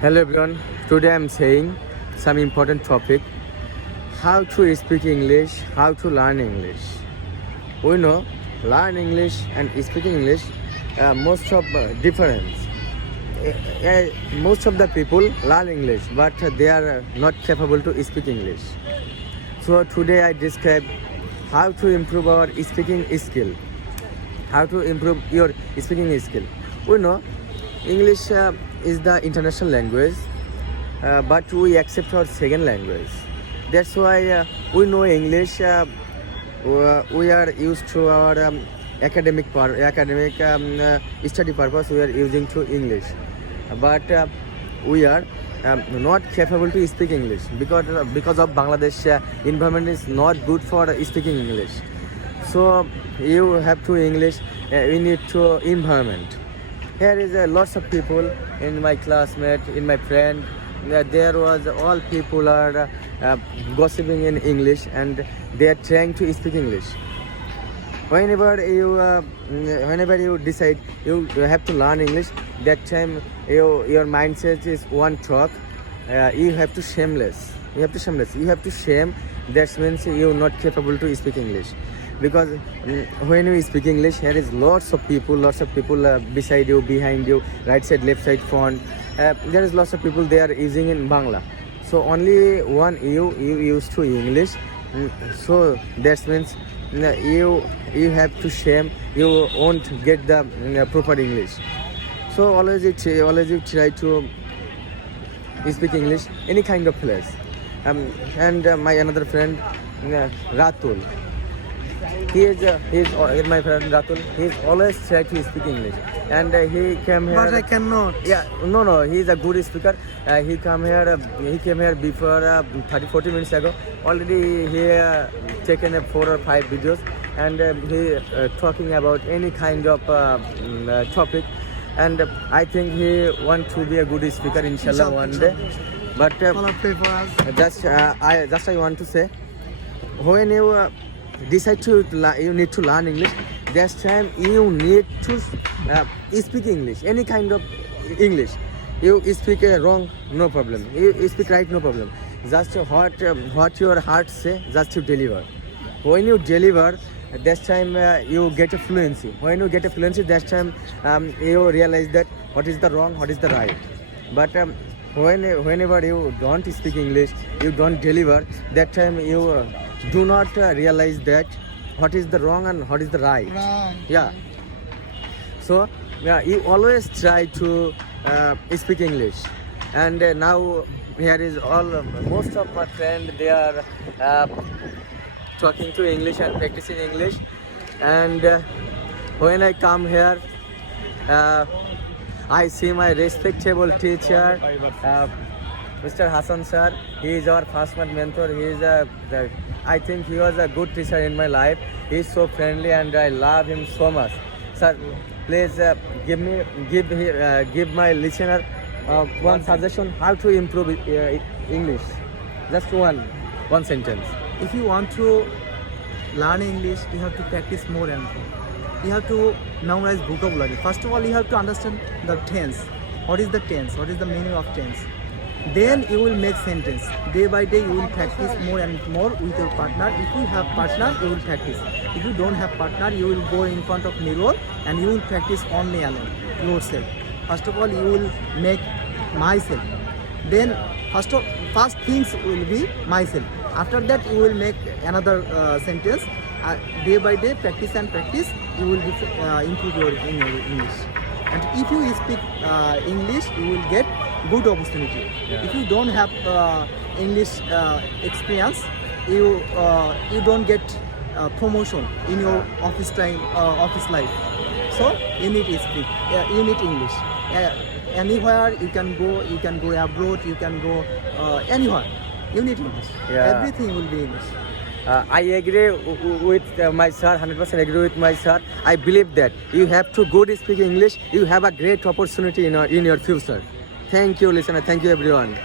Hello everyone, today I am saying some important topic. How to speak English, how to learn English. We know learn English and speaking English most of difference. Most of the people learn English but they are not capable to speak English. So today I describe how to improve our speaking skill. How to improve your speaking skill. We know English is the international language, but we accept our second language. That's why we know English. We are used to our academic study purpose. We are using to English, but we are not capable to speak English because of Bangladesh environment is not good for speaking English. So you have to English. We need to environment. Here is lots of people in my classmate, in my friend. There was all people are gossiping in English and they are trying to speak English. Whenever you decide you have to learn English, that time your mindset is one talk. You have to shameless. You have to shame. That means you are not capable to speak English. Because when you speak English, here is lots of people beside you, behind you, right side, left side, front. There is lots of people they are using in Bangla. So only one you use to English. So that means you have to shame. You won't get the proper English. So always you try to speak English any kind of place. And my another friend Ratul. He is my friend Ratul. He is always try to speak English, and he came here. But I cannot. Yeah, no. He is a good speaker. He came here before 30-40 minutes ago. Already he taken 4 or 5 videos, and he talking about any kind of topic. And I think he want to be a good speaker, inshallah, one day. But Pray for us. I want to say, when you decide to you need to learn English, that time you need to speak English, any kind of English. You speak wrong, no problem. You speak right, no problem. Just what your heart say, just to deliver. When you deliver, that time you get a fluency. When you get a fluency, that time you realize that what is the wrong, what is the right. But whenever you don't speak English, you don't deliver, that time you do not realize that what is the wrong and what is the right. Yeah. So you always try to speak English. And now here is most of my friends, they are talking to English and practicing English. And when I come here, I see my respectable teacher, Mr. Hassan sir. He is our first month mentor. He is I think he was a good teacher in my life. He is so friendly and I love him so much. Sir, please give my listener one suggestion how to improve English. Just one sentence. If you want to learn English, you have to practice more and more. You have to memorize vocabulary. First of all, you have to understand the tense. What is the tense? What is the meaning of tense? Then you will make sentence. Day by day, you will practice more and more with your partner. If you have partner, you will practice. If you don't have partner, you will go in front of mirror and you will practice only alone, yourself. First of all, you will make myself. Then first things will be myself. After that, you will make another sentence. Day by day, practice and practice, you will improve your English. And if you speak English, you will get good opportunity. Yeah. If you don't have English experience, you don't get promotion in your office life. So you need to speak. You need English. Anywhere you can go abroad, you can go anywhere. You need English. Yeah. Everything will be English. I agree with my sir, 100% agree with my sir. I believe that you have to good speak English. You have a great opportunity in your future. Thank you, listener. Thank you, everyone.